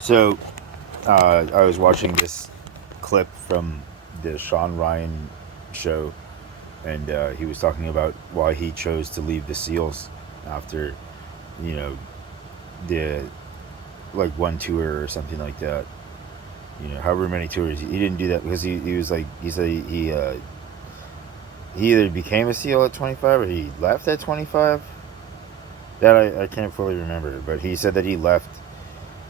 So, I was watching this clip from the Sean Ryan show, and he was talking about why he chose to leave the SEALs after, you know, the like one tour or something like that. However many tours. He didn't do that because he was like he said he either became a SEAL at 25 or he left at 25. That I can't fully remember, but he said that he left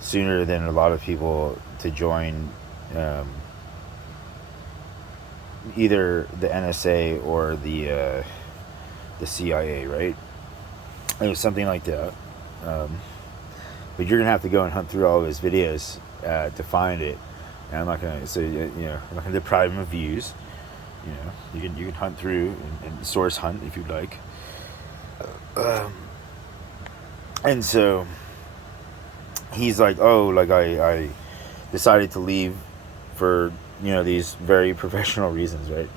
sooner than a lot of people to join um, either the NSA or the CIA, right? It was something like that. Um, but you're gonna have to go and hunt through all of his videos to find it. And I'm not gonna I'm not gonna deprive him of views. You can hunt through and source hunt if you'd like. Um, and so he's like, oh, like I decided to leave for these very professional reasons, right?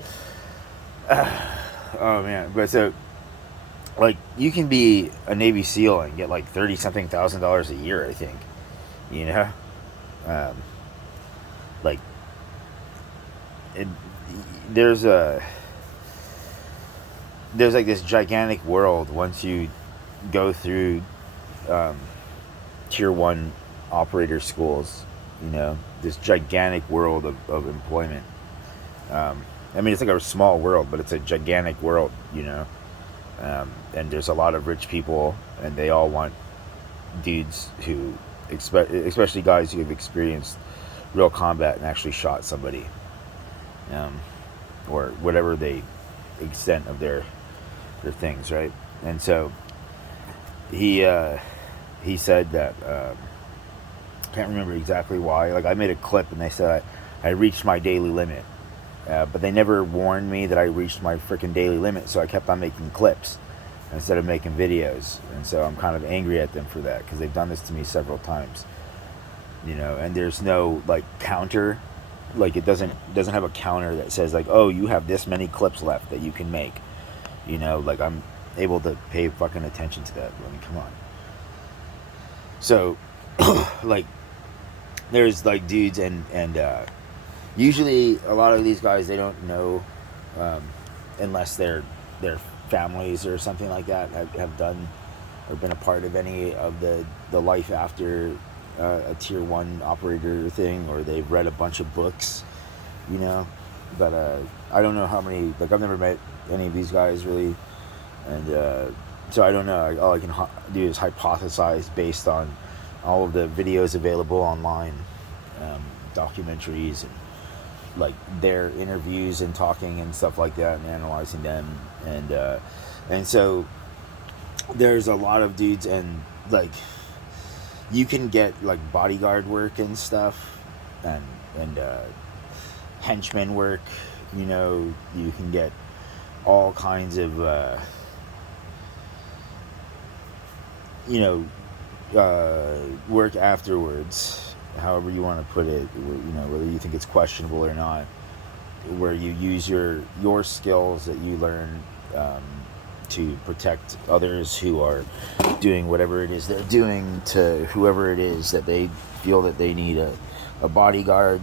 Oh man, but so like you can be a Navy SEAL and get like 30 something $1,000 a year, I think. You know, um, like it, there's a there's like this gigantic world once you go through um, tier one operator schools. This gigantic world of employment. I mean, it's like a small world, but it's a gigantic world. And there's a lot of rich people, and they all want dudes who, especially guys who have experienced real combat and actually shot somebody, um, or whatever the extent of their things, right? And so he said that can't remember exactly why. Like I made a clip, and they said I reached my daily limit, but they never warned me that I reached my freaking daily limit. So I kept on making clips instead of making videos, and so I'm kind of angry at them for that because they've done this to me several times. And there's no like counter, like it doesn't have a counter that says like, oh, you have this many clips left that you can make. Like I'm able to pay fucking attention to that. I mean, come on. So, like, there's like dudes and usually a lot of these guys they don't know, um, unless their families or something like that have done or been a part of any of the life after a tier one operator thing, or they've read a bunch of books, you know. But I don't know how many. Like I've never met any of these guys really, and so I don't know. All I can do is hypothesize based on all of the videos available online, documentaries, and like their interviews and talking and stuff like that, and analyzing them, and so there's a lot of dudes, and like you can get like bodyguard work and stuff, and henchman work. You can get all kinds of work afterwards, however you want to put it. Whether you think it's questionable or not, where you use your skills that you learn, to protect others who are doing whatever it is they're doing to whoever it is that they feel that they need a bodyguard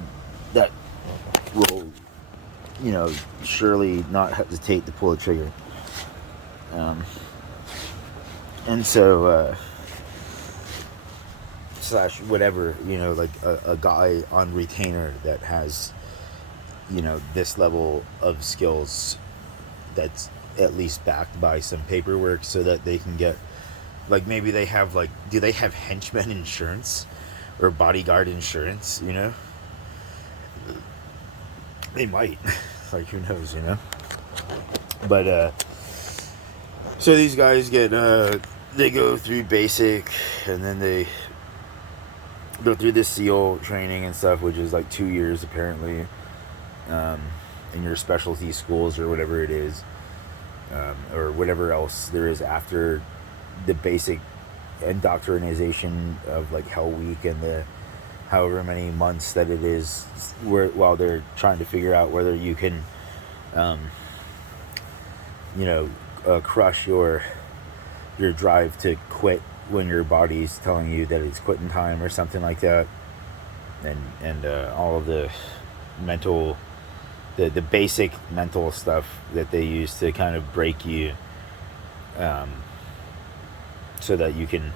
that will, surely not hesitate to pull a trigger. And so, slash whatever, like a guy on retainer that has, this level of skills that's at least backed by some paperwork so that they can get, like, maybe they have, like, do they have henchman insurance or bodyguard insurance? They might. Like, who knows? But so these guys get they go through basic, and then they go through this SEAL training and stuff, which is like 2 years apparently, in your specialty schools or whatever it is, or whatever else there is after the basic indoctrination of like Hell Week and the however many months that it is, while they're trying to figure out whether you can, um, crush your drive to quit when your body's telling you that it's quitting time or something like that. and all of the mental, the basic mental stuff that they use to kind of break you, um, so that you can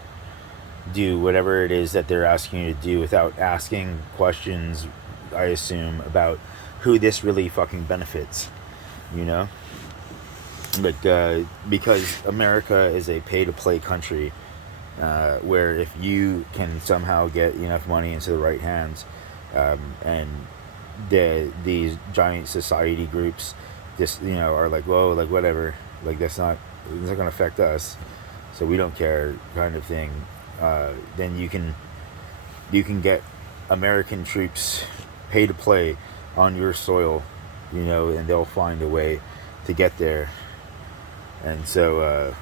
do whatever it is that they're asking you to do without asking questions, I assume, about who this really fucking benefits, you know? But because America is a pay-to-play country, where if you can somehow get enough money into the right hands, and these giant society groups just, are like, whoa, like, whatever, like, it's not gonna affect us, so we don't care, kind of thing. Then you can get American troops pay to play on your soil, and they'll find a way to get there. And so,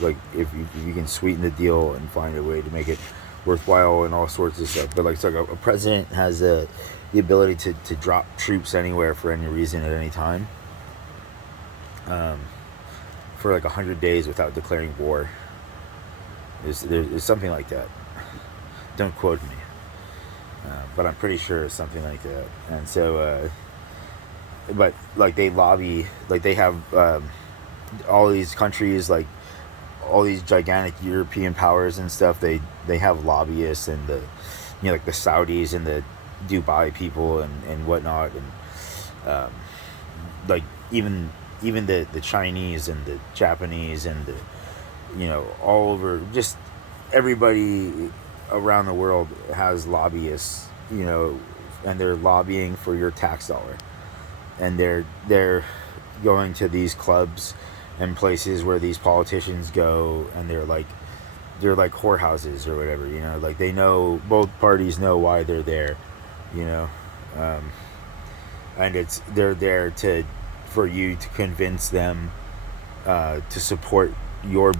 like, if you can sweeten the deal and find a way to make it worthwhile and all sorts of stuff. But like, it's like a president has the ability to drop troops anywhere for any reason at any time, for like 100 days without declaring war. There's something like that. Don't quote me, but I'm pretty sure it's something like that. And so, but like, they lobby, like, they have, all these countries, like all these gigantic European powers and stuff. They have lobbyists, and like the Saudis and the Dubai people and whatnot, and like even the Chinese and the Japanese and the, all over, just everybody around the world has lobbyists, and they're lobbying for your tax dollar, and they're going to these clubs and places where these politicians go, and they're like whorehouses or whatever, like, they know, both parties know why they're there, and they're there for you to convince them, to support your,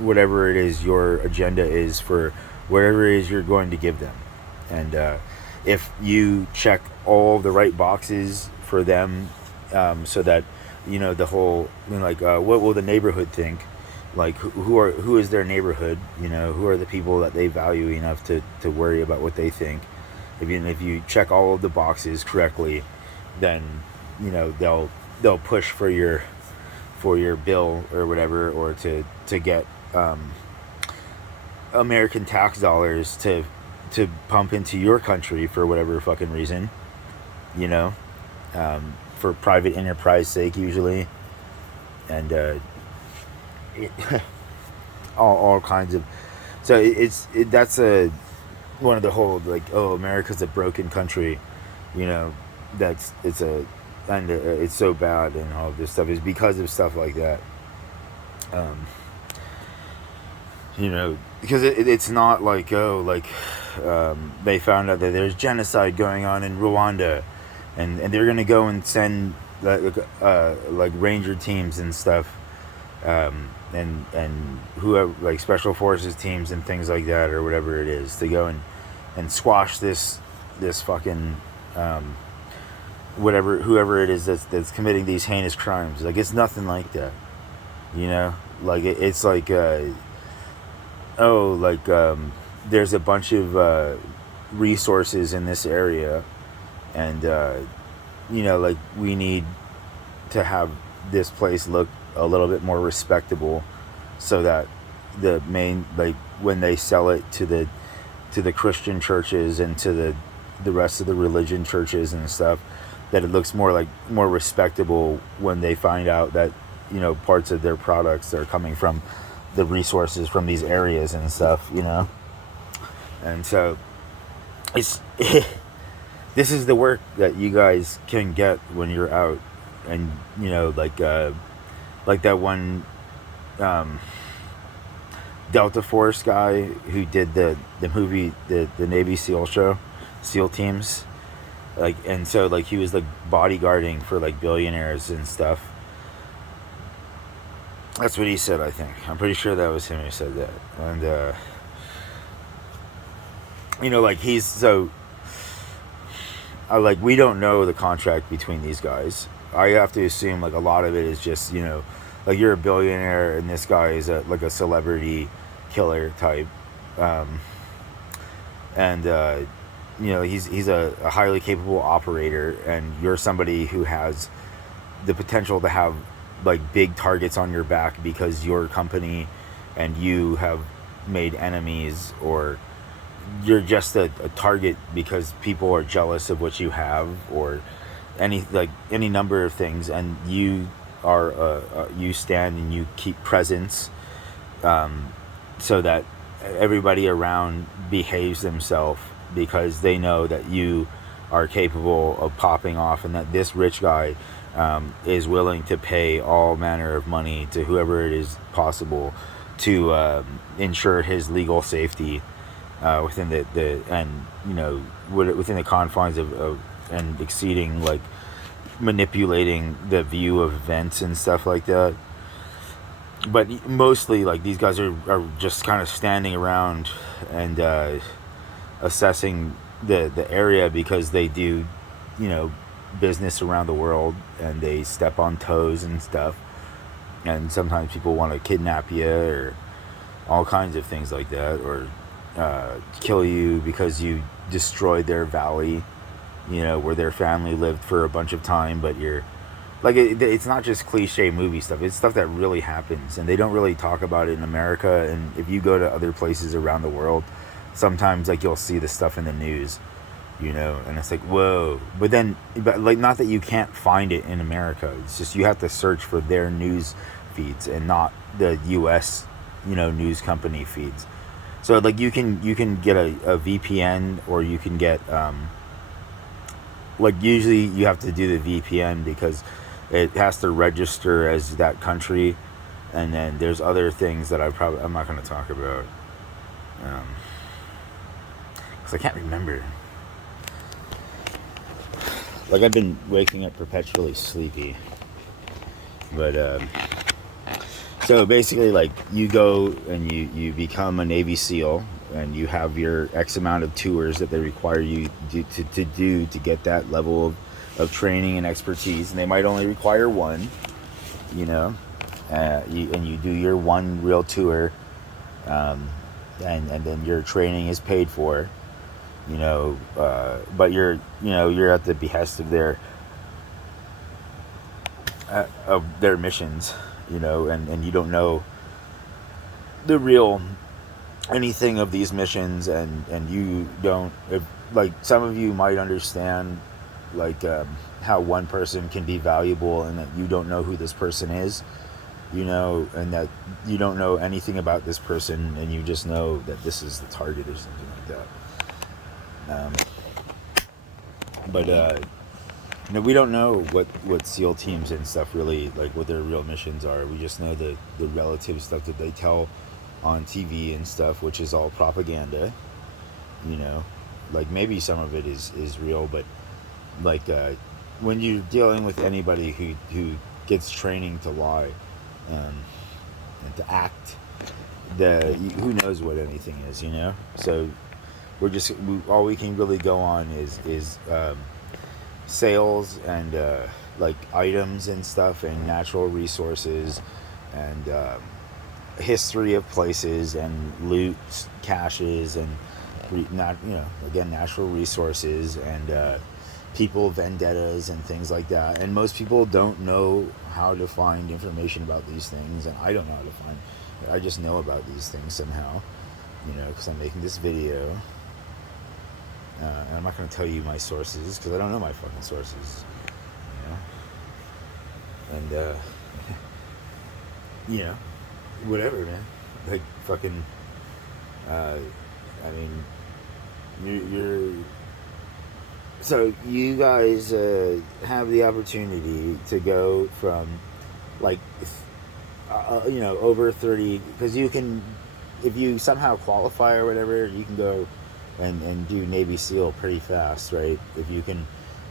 whatever it is your agenda is, for whatever it is you're going to give them. And if you check all the right boxes for them, so that, the whole, like, what will the neighborhood think, like, who is their neighborhood, who are the people that they value enough to worry about what they think. If you check all of the boxes correctly, then they'll push for your bill or whatever, or to get, American tax dollars to pump into your country for whatever fucking reason, for private enterprise sake usually, and all kinds of, so that's one of the whole, like, oh, America's a broken country, it's so bad, and all this stuff is because of stuff like that. Because it's not like, oh, like, they found out that there's genocide going on in Rwanda, and they're gonna go and send like ranger teams and stuff, and whoever, like, special forces teams and things like that, or whatever it is, to go and squash this fucking, whoever it is that's committing these heinous crimes. Like, it's nothing like that, like, it's like, there's a bunch of resources in this area, and like, we need to have this place look a little bit more respectable, so that the main, like, when they sell it to the Christian churches and to the rest of the religion churches and stuff, that it looks more respectable when they find out that, parts of their products are coming from the resources from these areas and stuff, and so it's this is the work that you guys can get when you're out, and like that one, Delta Force guy who did the movie, the Navy SEAL teams, like, and so, like, he was, like, bodyguarding for, like, billionaires and stuff. That's what he said, I think. I'm pretty sure that was him who said that. And like, he's so, like, we don't know the contract between these guys. I have to assume, like, a lot of it is just, like, you're a billionaire and this guy is like a celebrity killer type, and he's a highly capable operator, and you're somebody who has the potential to have like big targets on your back because your company and you have made enemies, or you're just a target because people are jealous of what you have, or any number of things, and you are you stand and you keep presence, so that everybody around behaves themselves because they know that you are capable of popping off, and that this rich guy is willing to pay all manner of money to whoever it is possible to ensure his legal safety within the and within the confines of and exceeding, like, manipulating the view of events and stuff like that. But mostly, like, these guys are just kind of standing around and assessing the area because they do, business around the world, and they step on toes and stuff. And sometimes people want to kidnap you, or all kinds of things like that, or kill you because you destroyed their valley, where their family lived for a bunch of time. But you're like, it's not just cliche movie stuff. It's stuff that really happens, and they don't really talk about it in America. And if you go to other places around the world, sometimes, like, you'll see this stuff in the news, and it's like, whoa. But like, not that you can't find it in America. It's just you have to search for their news feeds and not the U.S. news company feeds. So, like, you can get a VPN, or you can get like, usually you have to do the VPN because it has to register as that country, and then there's other things that I'm not going to talk about because I can't remember. Like, I've been waking up perpetually sleepy, but so basically, like, you go and you become a Navy SEAL, and you have your X amount of tours that they require you to do to get that level of training and expertise, and they might only require one, and you do your one real tour, and then your training is paid for, but you're at the behest of their missions, and you don't know the real anything of these missions, and you don't, like, some of you might understand, like, how one person can be valuable, and that you don't know who this person is, and that you don't know anything about this person, and you just know that this is the target or something like that. But we don't know what SEAL teams and stuff really, like, what their real missions are. We just know the relative stuff that they tell on TV and stuff, which is all propaganda, like, maybe some of it is real, but, like, when you're dealing with anybody who gets training to lie, and to act, who knows what anything is, so all we can really go on is sales, and like, items and stuff, and natural resources, and history of places, and loot caches, and again, natural resources, and people vendettas and things like that. And most people don't know how to find information about these things, and I don't know how to find. I just know about these things somehow, because I'm making this video. And I'm not going to tell you my sources because I don't know my fucking sources, and whatever, man. Like, fucking, I mean, you're so you guys have the opportunity to go from, like, over 30, because you can, if you somehow qualify or whatever, you can go and do Navy SEAL pretty fast, right? If you can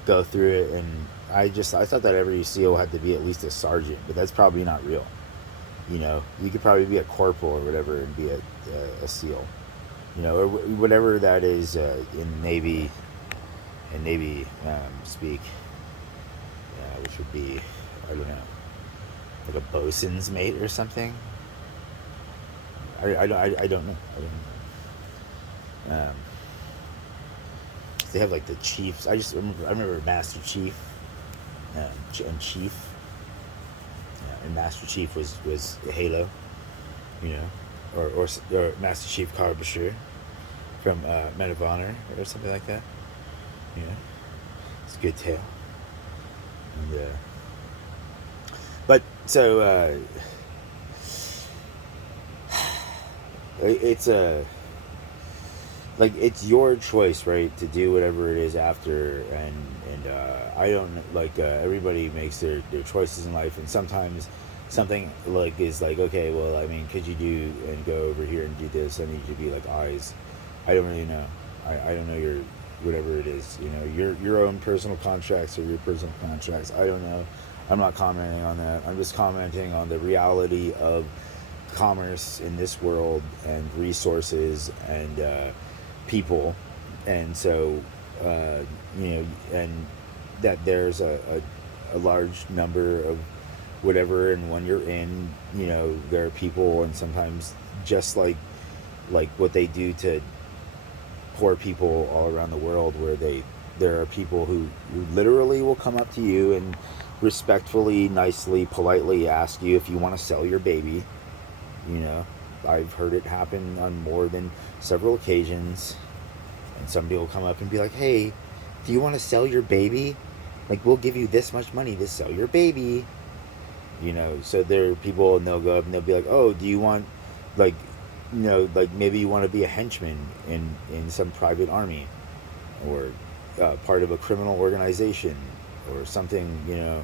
go through it. And I thought that every SEAL had to be at least a sergeant, but that's probably not real. You could probably be a corporal or whatever and be a SEAL, or whatever that is in Navy speak, which would be, I don't know, like a bosun's mate or something. I don't know. They have like the Chiefs. I remember Master Chief, and Chief, and Master Chief was Halo, you know, or Master Chief Carbucher from Men of Honor or something like that. You know, it's a good tale. And, but so it's a like it's your choice, right, to do whatever it is after, and I don't like everybody makes their choices in life, and sometimes something like is like, okay, well, I mean, could you do and go over here and do this? I need you to be like eyes. I don't really know. I don't know your whatever it is, you know, your own personal contracts or your personal contracts. I don't know. I'm not commenting on that. I'm just commenting on the reality of commerce in this world and resources and people, and so you know, and that there's a large number of whatever, and when you're in, you know, there are people, and sometimes just like what they do to poor people all around the world, where there are people who literally will come up to you and respectfully, nicely, politely ask you if you want to sell your baby. You know, I've heard it happen on more than several occasions, and somebody will come up and be like, hey, do you want to sell your baby? Like, we'll give you this much money to sell your baby. You know, so there are people, and they'll go up and they'll be like, oh, do you want, like, you know, like maybe you want to be a henchman in some private army, or part of a criminal organization or something, you know,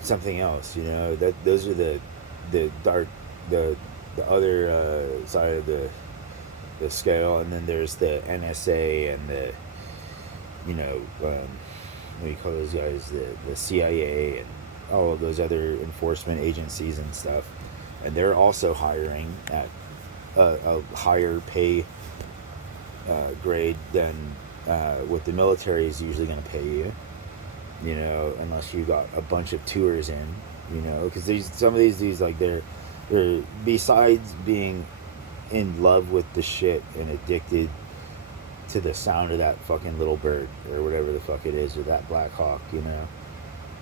something else, you know, that those are the dark, the other side of the scale. And then there's the NSA and the, you know, what do you call those guys, the CIA and all of those other enforcement agencies and stuff, and they're also hiring at a higher pay grade than what the military is usually going to pay you, you know, unless you got a bunch of tours in, you know, because some of these dudes, like, they're besides being in love with the shit and addicted to the sound of that fucking little bird or whatever the fuck it is, or that Black Hawk, you know,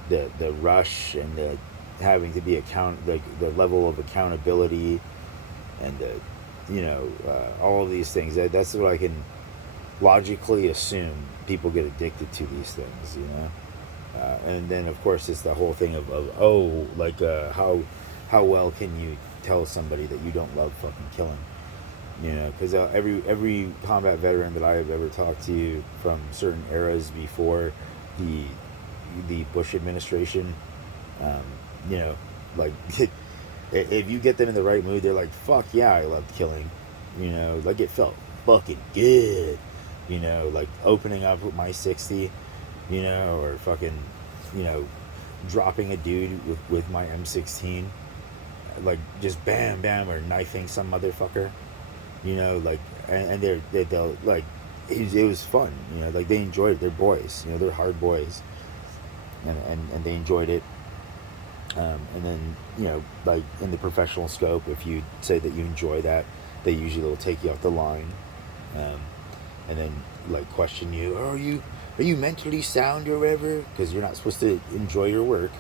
the rush and the having to be like the level of accountability and the, you know, all of these things, that's what I can logically assume people get addicted to these things, you know. And then of course it's the whole thing of oh, like how well can you tell somebody that you don't love fucking killing, you know, because every combat veteran that I have ever talked to from certain eras before the Bush administration, you know, like if you get them in the right mood, they're like, fuck yeah, I loved killing, you know, like it felt fucking good, you know, like opening up with my 60, you know, or fucking, you know, dropping a dude with my M16, like just bam bam, or knifing some motherfucker, you know, like, and they'll like, it was fun, you know, like they enjoyed it. They're boys, you know, they're hard boys, and they enjoyed it. And then, you know, like in the professional scope, if you say that you enjoy that, they usually will take you off the line, and then like question you, are you mentally sound or whatever, because you're not supposed to enjoy your work,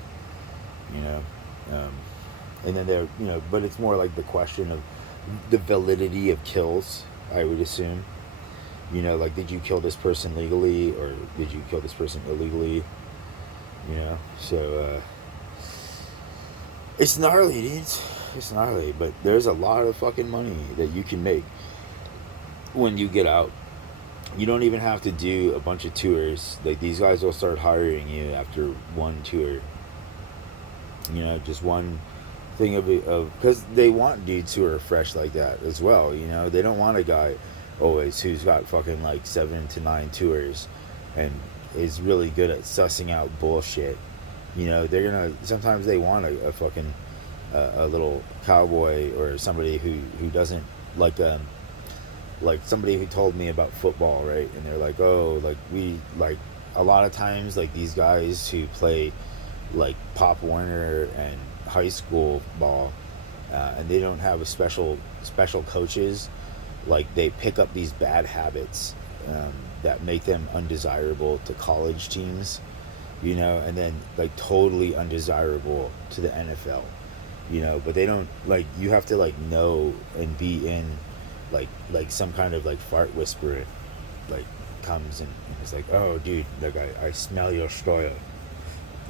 you know. And then they're, you know, but it's more like the question of the validity of kills, I would assume, you know, like, did you kill this person legally or did you kill this person illegally, you know. So it's gnarly, dudes. It's gnarly, but there's a lot of fucking money that you can make when you get out. You don't even have to do a bunch of tours. Like, these guys will start hiring you after one tour, you know, just one thing of because they want dudes who are fresh like that as well, you know. They don't want a guy always who's got fucking like 7 to 9 tours and is really good at sussing out bullshit, you know. They're gonna, sometimes they want a fucking a little cowboy, or somebody who doesn't like somebody who told me about football, right? And they're like, oh, like, we, like, a lot of times, like, these guys who play like Pop Warner and high school ball, and they don't have a special coaches, like they pick up these bad habits that make them undesirable to college teams, you know, and then like totally undesirable to the NFL, you know. But they don't, like, you have to like know and be in, like some kind of like fart whisperer, like comes and is like, oh dude, like I smell your soil,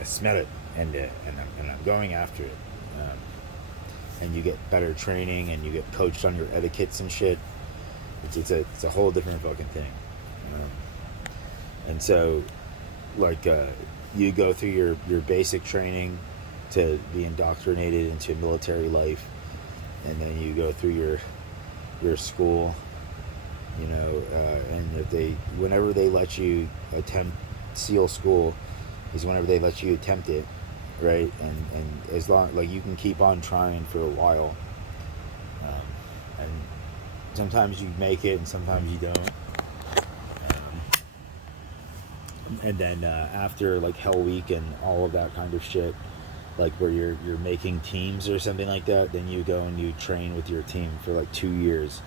I smell it, and I'm going after it. Um, and you get better training and you get coached on your etiquettes and shit. It's a whole different fucking thing. Um, and so, like, you go through your basic training to be indoctrinated into military life, and then you go through your school, you know, and if they whenever they let you attempt SEAL school is whenever they let you attempt it, right? And as long, like, you can keep on trying for a while, and sometimes you make it and sometimes you don't. And then after like Hell Week and all of that kind of shit, like where you're making teams or something like that, then you go and you train with your team for like 2 years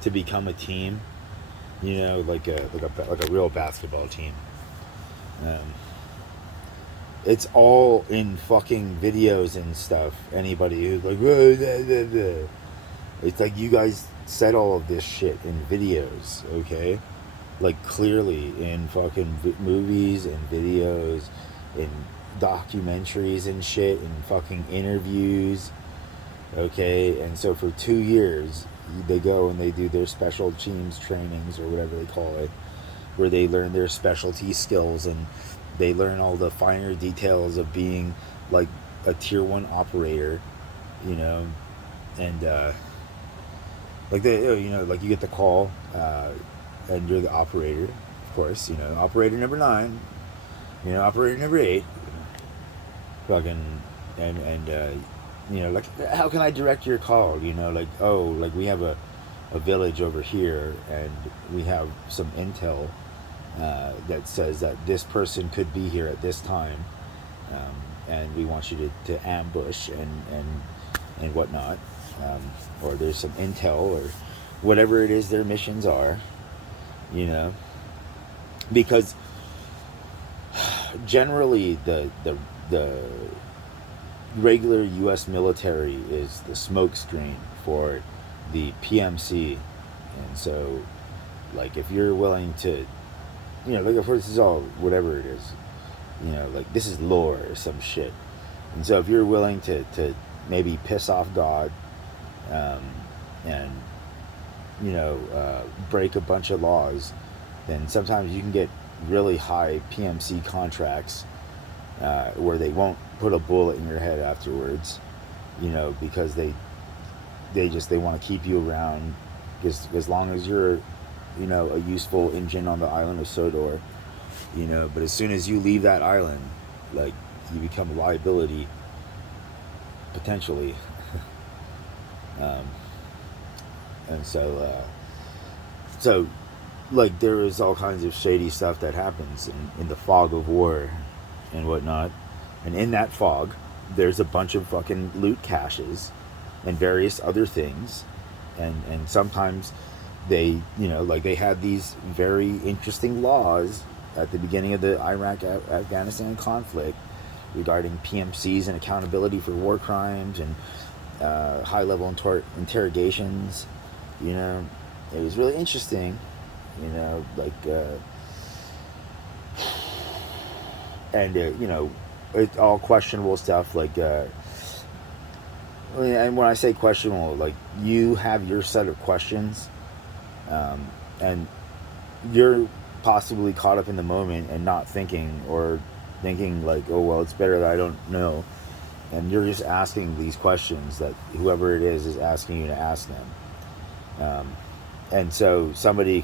to become a team, you know, like a real basketball team. Um, it's all in fucking videos and stuff. Anybody who's like, "Whoa, blah, blah, blah." It's like you guys said all of this shit in videos, okay? Like clearly in fucking movies and videos, in documentaries and shit, in fucking interviews, okay? And so for 2 years, they go and they do their special teams trainings or whatever they call it, where they learn their specialty skills and they learn all the finer details of being like a tier 1 operator, you know. And like they, you know, like you get the call, and you're the operator, of course, you know, operator number 9, you know, operator number 8, fucking, and you know, like, how can I direct your call, you know, like, oh, like we have a village over here and we have some intel that says that this person could be here at this time, and we want you to ambush and whatnot, or there's some intel or whatever it is their missions are, you know, because generally the regular U.S. military is the smokescreen for the PMC, and so, like, if you're willing to, you know, like, of course, this is all whatever it is, you know, like, this is lore or some shit, and so if you're willing to maybe piss off God, and you know, break a bunch of laws, then sometimes you can get really high PMC contracts, where they won't put a bullet in your head afterwards, you know, because they want to keep you around, because as long as you're, you know, a useful engine on the island of Sodor, you know. But as soon as you leave that island, like, you become a liability, potentially. And so like, there is all kinds of shady stuff that happens in the fog of war and whatnot, and in that fog there's a bunch of fucking loot caches and various other things, and sometimes they, you know, like, they had these very interesting laws at the beginning of the Iraq-Afghanistan conflict regarding PMCs and accountability for war crimes and high-level interrogations, you know. It was really interesting, you know, like, and you know, it's all questionable stuff, like, and when I say questionable, like, you have your set of questions, and you're possibly caught up in the moment and not thinking, or thinking like, oh, well, it's better that I don't know, and you're just asking these questions that whoever it is asking you to ask them, and so somebody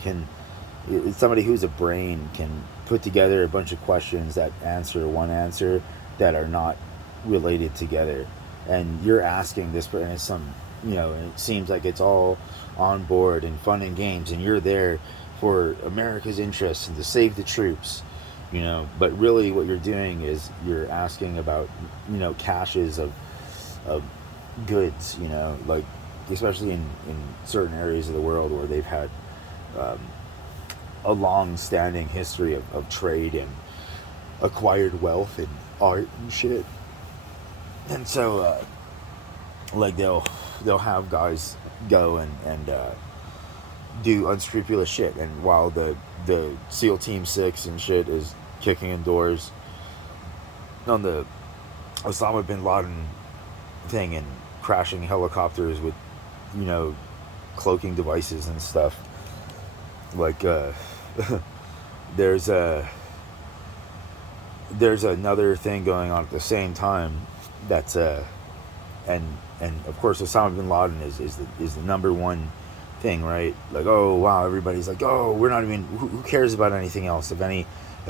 who's a brain can put together a bunch of questions that answer one answer that are not related together, and you're asking this, and it's some, you know, and it seems like it's all on board and fun and games, and you're there for America's interests and to save the troops, you know, but really what you're doing is you're asking about, you know, caches of goods, you know, like, especially in certain areas of the world where they've had um, a long-standing history of trade and acquired wealth and art and shit. And so, like they'll have guys go and do unscrupulous shit, and while the SEAL Team 6 and shit is kicking in doors on the Osama bin Laden thing and crashing helicopters with, you know, cloaking devices and stuff. Like, there's another thing going on at the same time that's and of course Osama bin Laden is the number one thing, right? Like, oh wow, everybody's like, oh, we're not even, who cares about anything else, if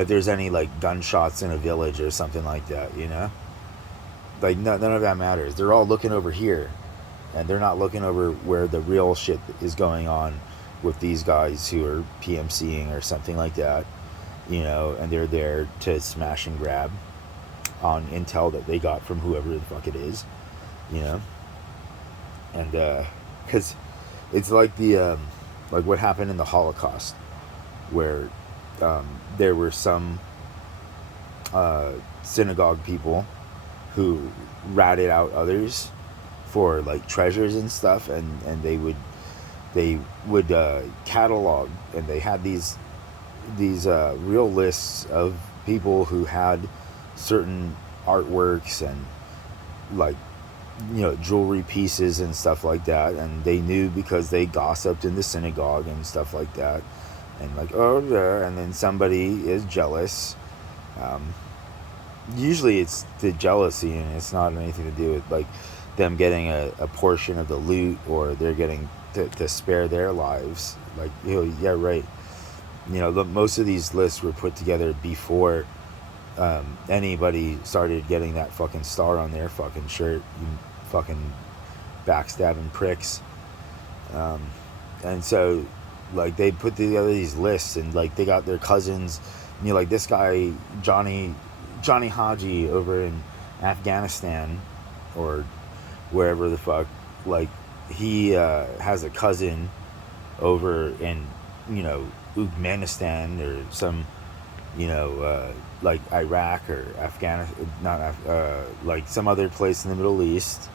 there's any like gunshots in a village or something like that, you know? Like, none of that matters. They're all looking over here, and they're not looking over where the real shit is going on with these guys who are PMCing or something like that, you know, and they're there to smash and grab on intel that they got from whoever the fuck it is, you know? And because it's like like what happened in the Holocaust, where there were some synagogue people who ratted out others for like treasures and stuff, and they would catalog, and they had these real lists of people who had certain artworks and, like, you know, jewelry pieces and stuff like that, and they knew because they gossiped in the synagogue and stuff like that, and like, oh yeah, and then somebody is jealous. Usually it's the jealousy, and it's not anything to do with like them getting a portion of the loot, or they're getting to spare their lives. Like, you know, yeah, right. You know, most of these lists were put together before anybody started getting that fucking star on their fucking shirt. You fucking backstabbing pricks. And so, like, they put together these lists, and like they got their cousins. You know, like this guy Johnny Haji over in Afghanistan or wherever the fuck. Like, he has a cousin over in, you know, Uzbekistan or some, you know, like Iraq or Afghanistan, like some other place in the Middle East.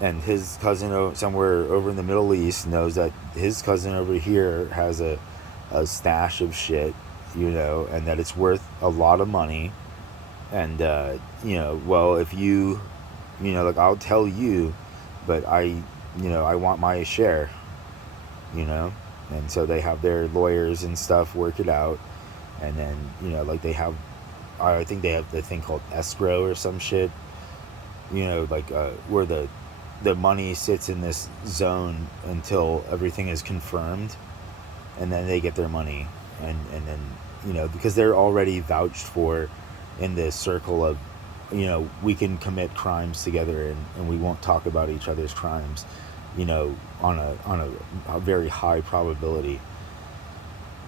And his cousin somewhere over in the Middle East knows that his cousin over here has a stash of shit, you know, and that it's worth a lot of money. And, you know, well, if you know, like, I'll tell you, but I want my share, you know? And so they have their lawyers and stuff work it out. And then, you know, like I think they have the thing called escrow or some shit, you know, like, where the money sits in this zone until everything is confirmed, and then they get their money. And then, you know, because they're already vouched for in this circle of, you know, we can commit crimes together, and we won't talk about each other's crimes, you know, on a very high probability.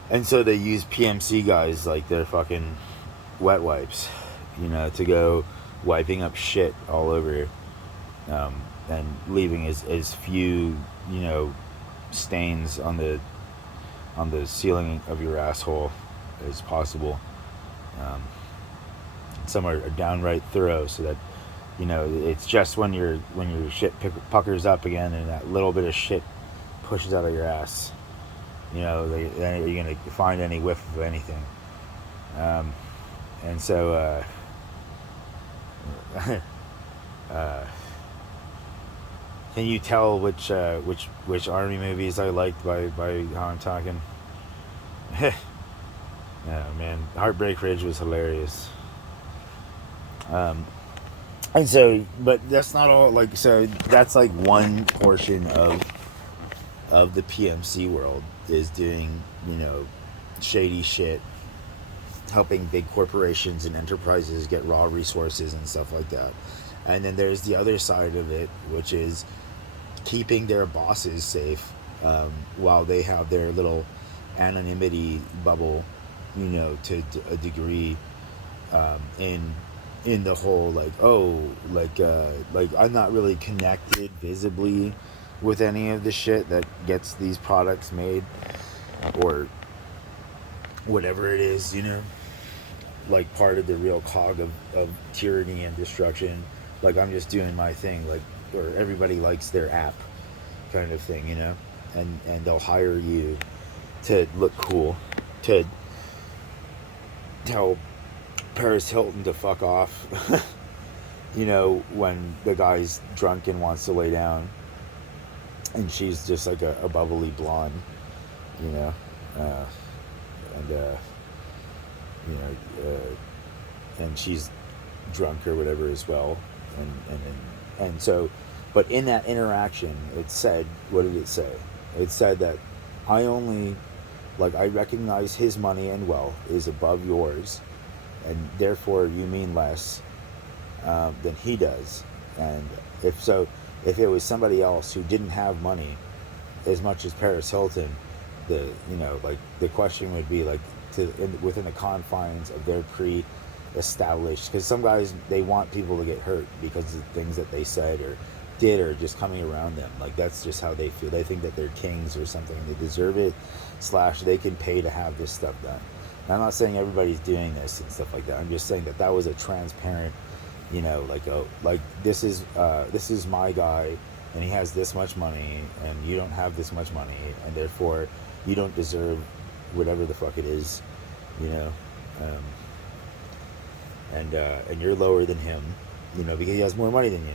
And so they use PMC guys like they're fucking wet wipes, you know, to go wiping up shit all over, and leaving as few, you know, stains on the ceiling of your asshole as possible. Some are downright thorough, so that, you know, it's just when your shit puckers up again and that little bit of shit pushes out of your ass, you know, then you're gonna find any whiff of anything. And so can you tell which army movies I liked by how I'm talking? Oh man, Heartbreak Ridge was hilarious. And so, but that's not all. Like, so that's like one portion of the PMC world, is doing, you know, shady shit, helping big corporations and enterprises get raw resources and stuff like that. And then there's the other side of it, which is keeping their bosses safe, while they have their little anonymity bubble, you know, to a degree, in the whole, like, oh, like I'm not really connected visibly with any of the shit that gets these products made, or whatever it is, like part of the real cog of tyranny and destruction. Like, I'm just doing my thing, like, or everybody likes their app kind of thing, and they'll hire you to look cool, to tell Paris Hilton to fuck off, when the guy's drunk and wants to lay down, and she's just like a bubbly blonde, you know, uh, and you know, and she's drunk or whatever as well, and so, but in that interaction, it said, what did it say? It said that I only, like, I recognize his money and wealth is above yours, and therefore you mean less than he does. And if it was somebody else who didn't have money as much as Paris Hilton, the question would be like, within the confines of their pre-established, because some guys, they want people to get hurt because of things that they said or did or just coming around them. Like, that's just how they feel. They think that they're kings or something. They deserve it, / they can pay to have this stuff done. And I'm not saying everybody's doing this and stuff like that. I'm just saying that was a transparent, like this is my guy, and he has this much money, and you don't have this much money, and therefore you don't deserve whatever the fuck it is, and you're lower than him, because he has more money than you,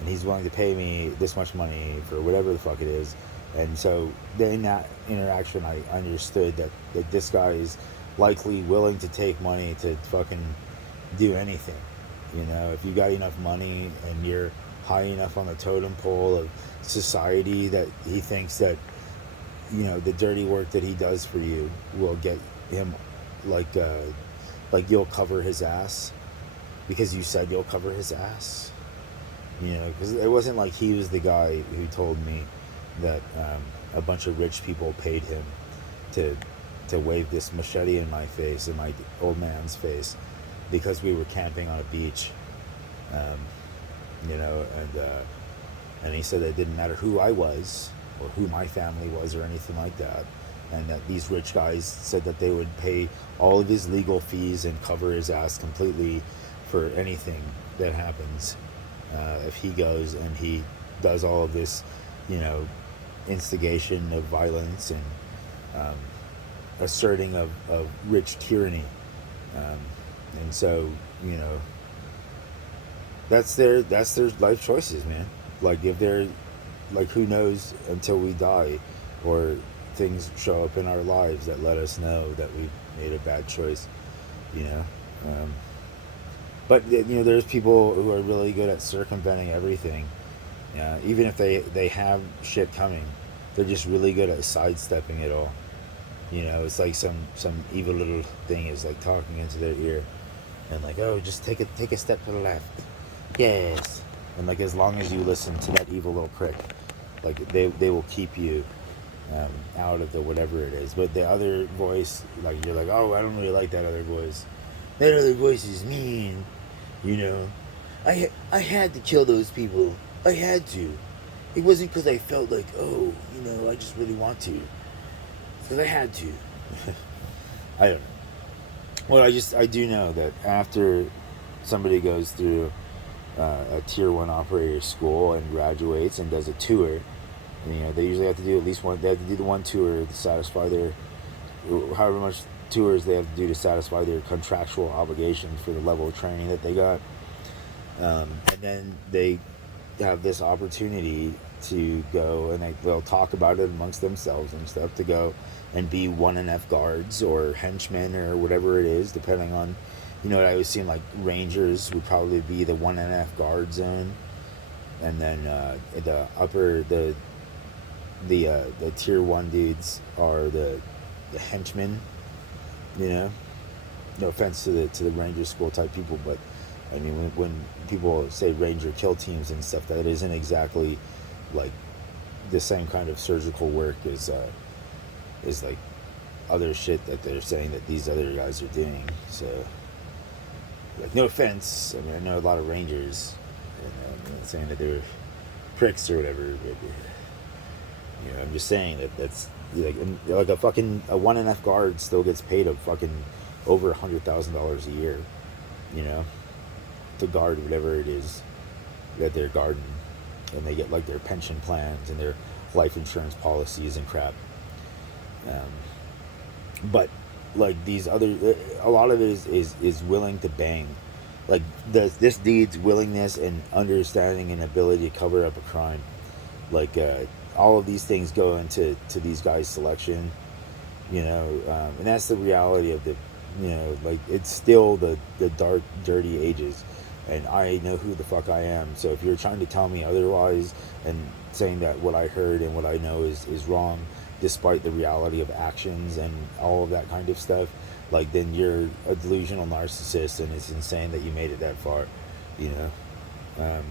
and he's willing to pay me this much money for whatever the fuck it is. And so in that interaction, I understood that this guy is likely willing to take money to fucking do anything. If you got enough money and you're high enough on the totem pole of society that he thinks that, the dirty work that he does for you will get him, like you'll cover his ass because you said you'll cover his ass. Because it wasn't like he was the guy who told me that a bunch of rich people paid him to wave this machete in my face, in my old man's face, because we were camping on a beach, and he said it didn't matter who I was or who my family was or anything like that, and that these rich guys said that they would pay all of his legal fees and cover his ass completely for anything that happens if he goes and he does all of this, instigation of violence and asserting of rich tyranny. And so, that's their life choices, man. Like, if they're, like, who knows until we die, or things show up in our lives that let us know that we made a bad choice, but there's people who are really good at circumventing everything. Even if they have shit coming, they're just really good at sidestepping it all. It's like some evil little thing is like talking into their ear, and like, oh, just take a step to the left. Yes. And like, as long as you listen to that evil little prick, like, they will keep you out of the whatever it is. But the other voice, like, you're like, oh, I don't really like that other voice. That other voice is mean. I had to kill those people. I had to. It wasn't because I felt like, oh, I just really want to. Because I had to. I don't know. Well, I do know that after somebody goes through a tier 1 operator school and graduates and does a tour, they usually have to do at least one. They have to do the one tour to satisfy their, however much tours they have to do to satisfy their contractual obligations for the level of training that they got. And then they have this opportunity to go, and they'll talk about it amongst themselves and stuff, to go and be 1NF guards or henchmen or whatever it is, depending on, I always seem like Rangers would probably be the 1NF guard zone, and then the upper the tier 1 dudes are the henchmen. No offense to the Ranger school type people, but I mean, when people say Ranger kill teams and stuff, that isn't exactly like the same kind of surgical work as like other shit that they're saying that these other guys are doing. So, like, no offense. I mean, I know a lot of Rangers, and I'm not saying that they're pricks or whatever, but You know, I'm just saying that's like a fucking a 1 and F guard still gets paid a fucking over $100,000 a year. You know, to guard whatever it is that they're guarding, and they get like their pension plans and their life insurance policies and crap. But like these other, a lot of it is willing to bang. Like this dude's willingness and understanding and ability to cover up a crime. Like all of these things go into these guys' selection, you know, and that's the reality of the, you know, like it's still the dark, dirty ages, and I know who the fuck I am. So if you're trying to tell me otherwise and saying that what I heard and what I know is wrong, despite the reality of actions and all of that kind of stuff, like then you're a delusional narcissist, and it's insane that you made it that far, you know,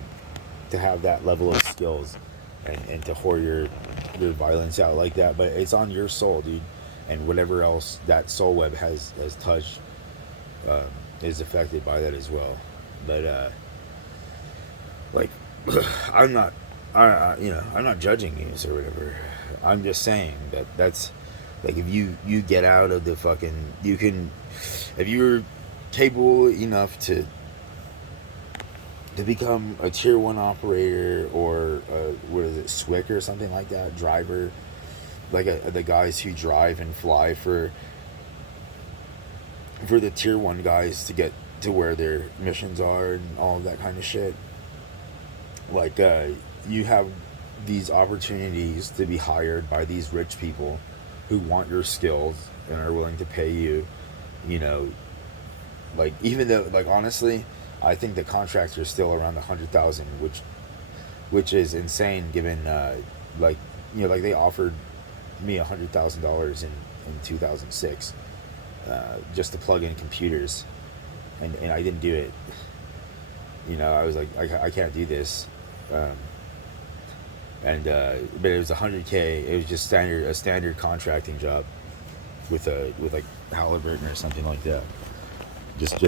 to have that level of skills and to whore your violence out like that. But it's on your soul, dude, and whatever else that soul web has touched is affected by that as well. But like I'm not, you know, I'm not judging you or whatever. I'm just saying that that's like if you get out of the fucking, you can, if you're capable enough to become a tier 1 operator, or what is it, SWIC or something like that, driver, like the guys who drive and fly for the tier 1 guys to get to where their missions are and all of that kind of shit. Like you have these opportunities to be hired by these rich people who want your skills and are willing to pay you, you know, like even though, like, honestly, I think the contracts are still around 100,000, which is insane given like, you know, like they offered me $100,000 in 2006 just to plug in computers, and I didn't do it. You know, I was like, I can't do this. But it was 100K. It was just a standard contracting job with like Halliburton or something like that. Just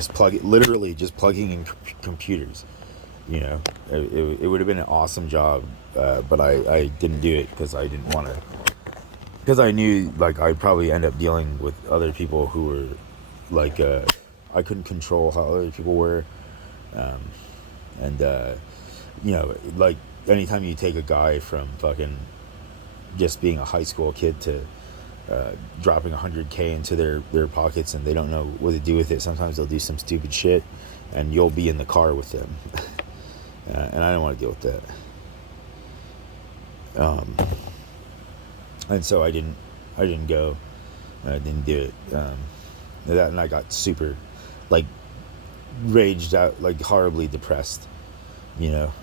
literally just plugging in computers. You know, it would have been an awesome job, but I didn't do it because I didn't want to. Because I knew like I'd probably end up dealing with other people who were like I couldn't control how other people were, and you know, like anytime you take a guy from fucking just being a high school kid to dropping 100K into their pockets, and they don't know what to do with it, sometimes they'll do some stupid shit and you'll be in the car with them. And I don't want to deal with that. And so I didn't go. I didn't do it. That, and I got super like raged out, like horribly depressed, you know,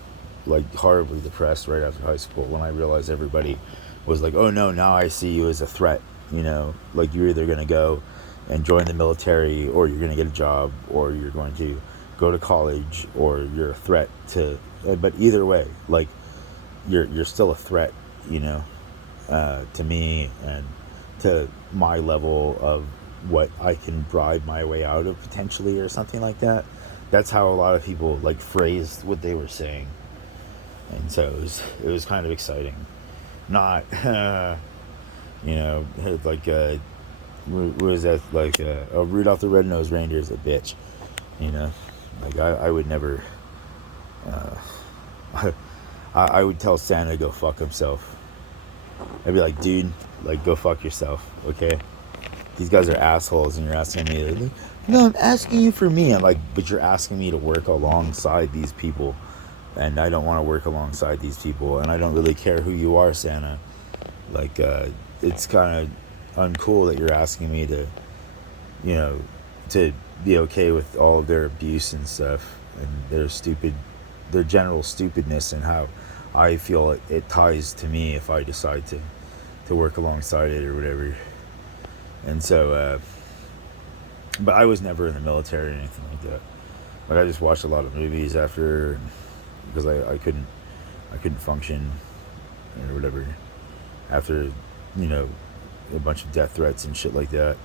like horribly depressed right after high school when I realized everybody was like, oh no, now I see you as a threat, you know, like you're either going to go and join the military, or you're going to get a job, or you're going to go to college, or you're a threat to, but either way, like you're still a threat, you know, to me and to my level of what I can bribe my way out of potentially, or something like that. That's how a lot of people like phrased what they were saying. And so it was kind of exciting. Not, you know, like, what was that, like, oh, Rudolph the Red-Nosed Reindeer is a bitch, you know? Like, I would never, I would tell Santa to go fuck himself. I'd be like, dude, like, go fuck yourself, okay? These guys are assholes, and you're asking me to, no, I'm asking you for me. I'm like, but you're asking me to work alongside these people, and I don't want to work alongside these people, and I don't really care who you are, Santa. Like, it's kind of uncool that you're asking me to, you know, to be okay with all of their abuse and stuff, and their general stupidness, and how I feel it ties to me if I decide to work alongside it or whatever. And so, but I was never in the military or anything like that. Like, I just watched a lot of movies after, because I couldn't function or whatever after, you know, a bunch of death threats and shit like that,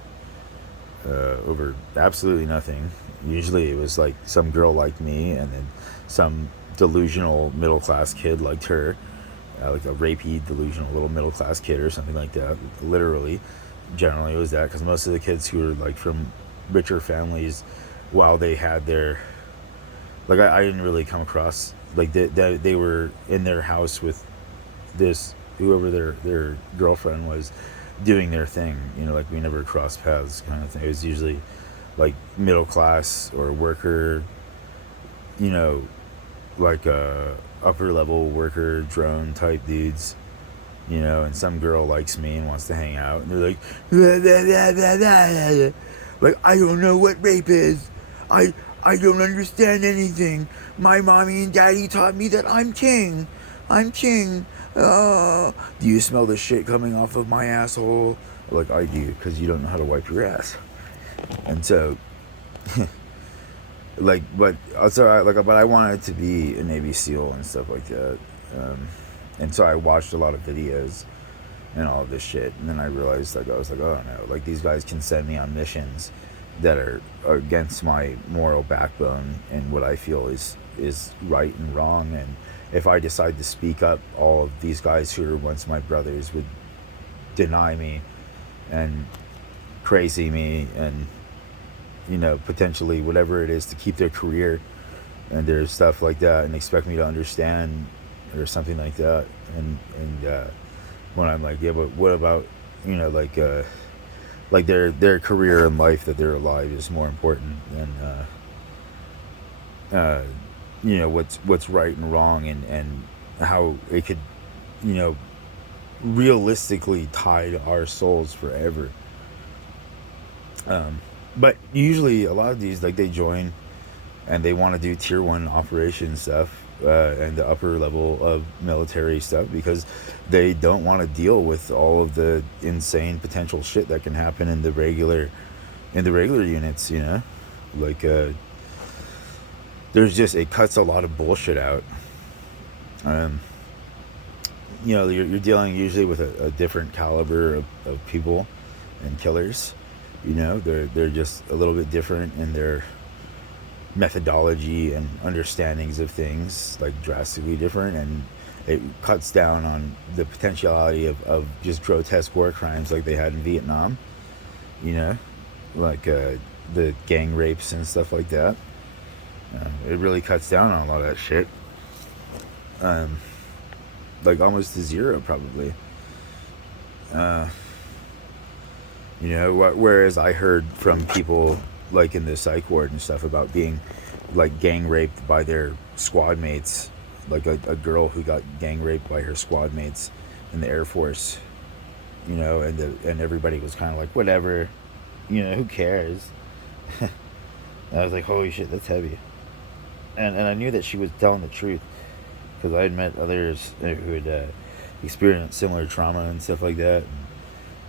over absolutely nothing. Usually it was like some girl liked me, and then some delusional middle class kid liked her, like a rapey, delusional little middle class kid or something like that. Literally, generally it was that, because most of the kids who were like from richer families, while they had their, like I didn't really come across like they were in their house with this whoever their girlfriend was doing their thing. You know, like we never crossed paths kind of thing. It was usually like middle class or worker, you know, like upper level worker drone type dudes, you know, and some girl likes me and wants to hang out, and they're like, "Blah, blah, blah, blah, blah." Like, I don't know what rape is. I don't understand anything. My mommy and daddy taught me that I'm king. I'm king. Do you smell the shit coming off of my asshole? Like, I do, because you don't know how to wipe your ass. And so, like, but also, but I wanted to be a Navy SEAL and stuff like that. And so I watched a lot of videos and all of this shit, and then I realized, like, I was like, oh no, like these guys can send me on missions that are against my moral backbone and what I feel is right and wrong. And if I decide to speak up, all of these guys who were once my brothers would deny me and crazy me, and you know, potentially whatever it is to keep their career and their stuff like that, and expect me to understand or something like that. And when I'm like, yeah, but what about, you know, like their career and life that they're alive is more important than you know, what's right and wrong, and how it could, you know, realistically tie to our souls forever. But usually a lot of these, like, they join and they want to do tier 1 operation stuff, and the upper level of military stuff, because they don't want to deal with all of the insane potential shit that can happen in the regular units, you know, like there's just, it cuts a lot of bullshit out. You know, you're dealing usually with a different caliber of people and killers. You know, they're just a little bit different in their methodology and understandings of things, like drastically different, and it cuts down on the potentiality of just grotesque war crimes like they had in Vietnam, you know, like the gang rapes and stuff like that. It really cuts down on a lot of that shit, like almost to zero probably. You know, whereas I heard from people like in the psych ward and stuff about being like gang raped by their squad mates, like a girl who got gang raped by her squad mates in the Air Force, you know, and everybody was kind of like, whatever, you know, who cares? And I was like, holy shit, that's heavy. And I knew that she was telling the truth, because I had met others who had experienced similar trauma and stuff like that. And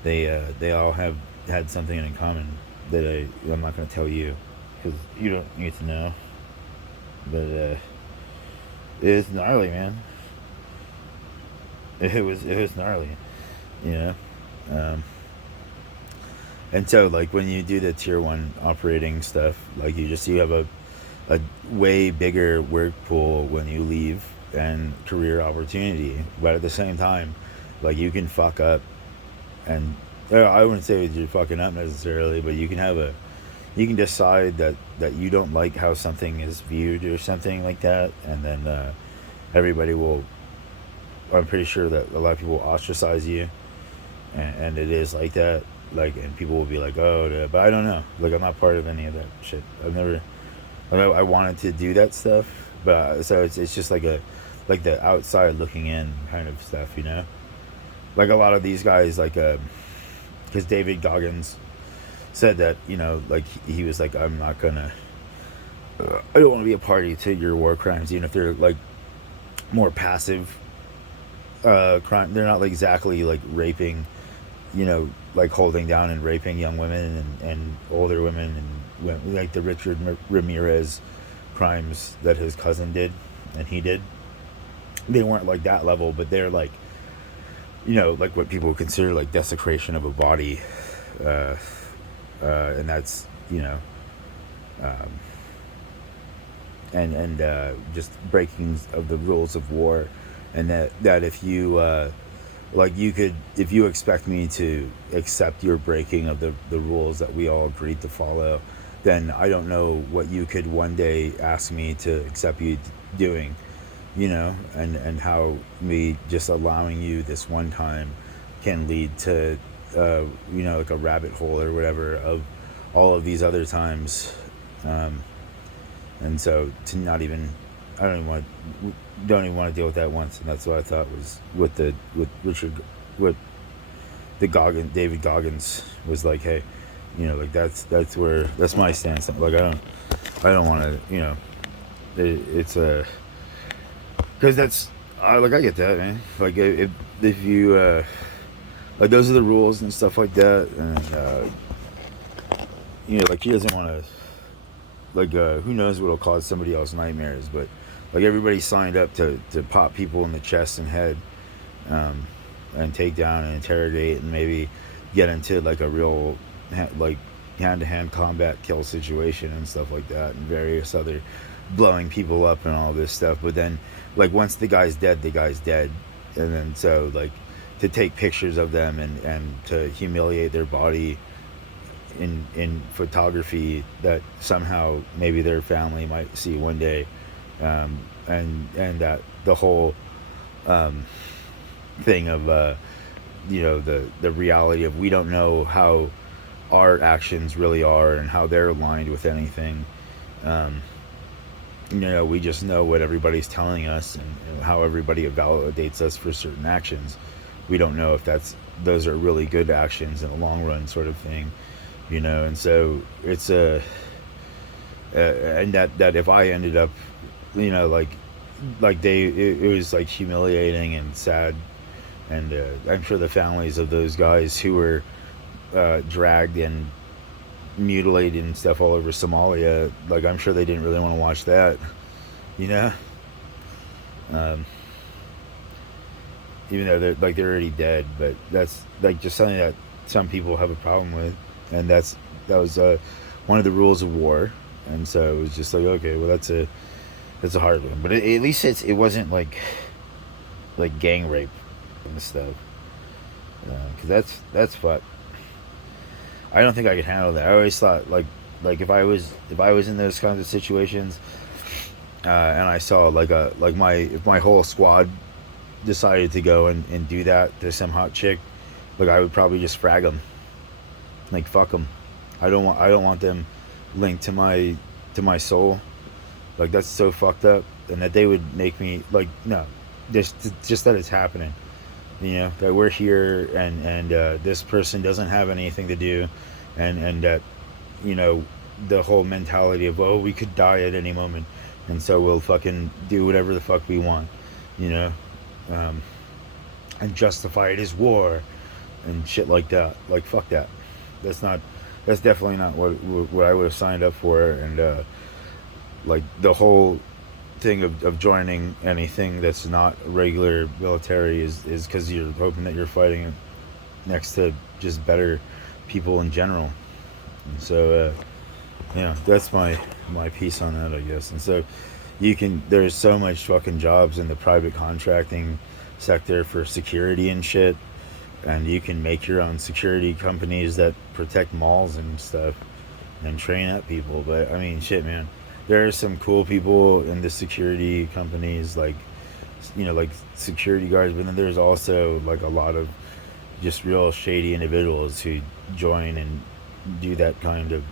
they all have had something in common that I'm not going to tell you, because you don't need to know. But it's gnarly, man. It was gnarly, you know. And so, like, when you do the tier 1 operating stuff, like, you have a way bigger work pool when you leave, and career opportunity. But at the same time, like, you can fuck up, and I wouldn't say you're fucking up necessarily, but you can decide that you don't like how something is viewed or something like that, and then everybody will, I'm pretty sure that a lot of people will ostracize you, and it is like that, like, and people will be like, oh, but I don't know, like, I'm not part of any of that shit. I wanted to do that stuff, but so it's just like the outside looking in kind of stuff, you know, like a lot of these guys, like because David Goggins said that, you know, like he was like, I'm not gonna, I don't want to be a party to your war crimes, even if they're like more passive crime. They're not like exactly like raping, you know, like holding down and raping young women and older women, and like the Richard Ramirez crimes that his cousin did and he did. They weren't like that level, but they're like, you know, like what people consider like desecration of a body, and that's, you know, and just breaking of the rules of war, and that if you like you could, if you expect me to accept your breaking of the rules that we all agreed to follow, then I don't know what you could one day ask me to accept you doing, and how me just allowing you this one time can lead to like a rabbit hole or whatever of all of these other times. And so to not even, I don't even want to deal with that once. And that's what I thought was with Richard, what the David Goggins was like, hey, like that's my stance. Like I don't want to, it's a, because that's, I get that, man. Like if you, like those are the rules and stuff like that. And, like he doesn't want to, like who knows what'll cause somebody else nightmares, but like everybody signed up to pop people in the chest and head, and take down and interrogate and maybe get into like a real like hand-to-hand combat kill situation and stuff like that, and various other blowing people up and all this stuff. But then like once the guy's dead, and then so like to take pictures of them and to humiliate their body in photography that somehow maybe their family might see one day, and that the whole thing of the reality of we don't know how our actions really are and how they're aligned with anything. We just know what everybody's telling us and how everybody validates us for certain actions. We don't know if those are really good actions in the long run, sort of thing. And so it's and that if I ended up, like it was like humiliating and sad, and I'm sure the families of those guys who were dragged and mutilated and stuff all over Somalia, like I'm sure they didn't really want to watch that, even though they're already dead. But that's like just something that some people have a problem with. And that was one of the rules of war, and so it was just like, okay, well that's a hard one, but at least it wasn't like gang rape and stuff, because that's what I don't think I could handle that. I always thought like if I was in those kinds of situations, and I saw if my whole squad decided to go and do that to some hot chick, like I would probably just frag them. Like fuck them. I don't want them linked to my soul. Like that's so fucked up, and that they would make me like no, just that it's happening. That we're here and this person doesn't have anything to do, and that the whole mentality of we could die at any moment, and so we'll fucking do whatever the fuck we want, and justify it as war and shit like that. Like fuck that. That's definitely not what I would have signed up for. And like the whole thing of joining anything that's not regular military is because you're hoping that you're fighting next to just better people in general. And so that's my piece on that, I guess. And so there's so much fucking jobs in the private contracting sector for security and shit. And you can make your own security companies that protect malls and stuff and train up people. But I mean, shit, man, there are some cool people in the security companies, like security guards. But then there's also like a lot of just real shady individuals who join and do that kind of,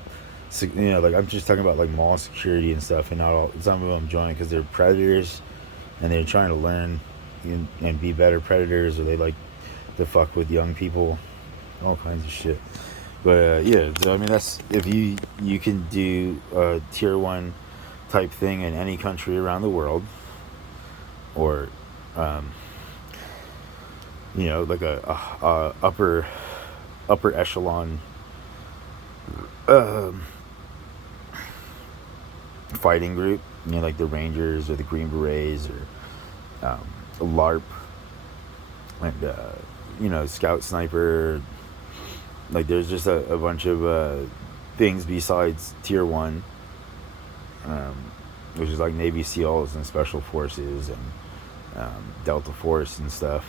like I'm just talking about like mall security and stuff. And not all, some of them join because they're predators and they're trying to learn and be better predators, or they like to fuck with young people, all kinds of shit. But so, I mean, that's if you can do a tier 1 type thing in any country around the world, or like a upper echelon fighting group, like the Rangers or the Green Berets or LARP, and Scout Sniper. Like there's just a bunch of things besides tier 1, which is like Navy SEALs and Special Forces Delta Force and stuff.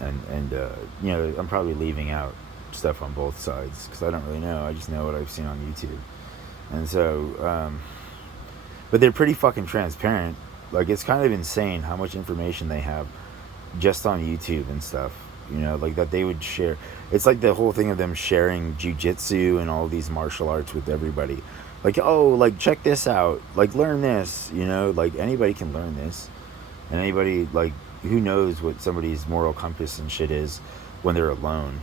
And you know, I'm probably leaving out stuff on both sides because I don't really know. I just know what I've seen on YouTube. And so, but they're pretty fucking transparent. Like, it's kind of insane how much information they have just on YouTube and stuff. You know, like that they would share. It's like the whole thing of them sharing jujitsu and all these martial arts with everybody. Like, oh, like, check this out. Like, learn this. You know, like, anybody can learn this. And anybody, like, who knows what somebody's moral compass and shit is when they're alone.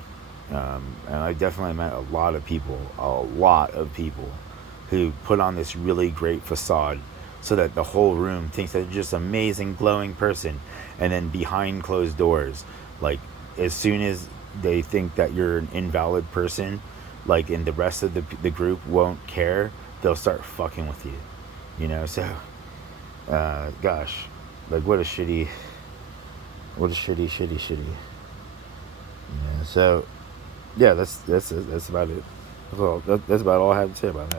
And I definitely met a lot of people who put on this really great facade so that the whole room thinks that they're just an amazing, glowing person. And then behind closed doors, like, as soon as they think that you're an invalid person, like, and the rest of the group won't care, they'll start fucking with you. You know, so, gosh, like, what a shitty. Yeah, so, yeah, that's about it. That's about all I have to say about that.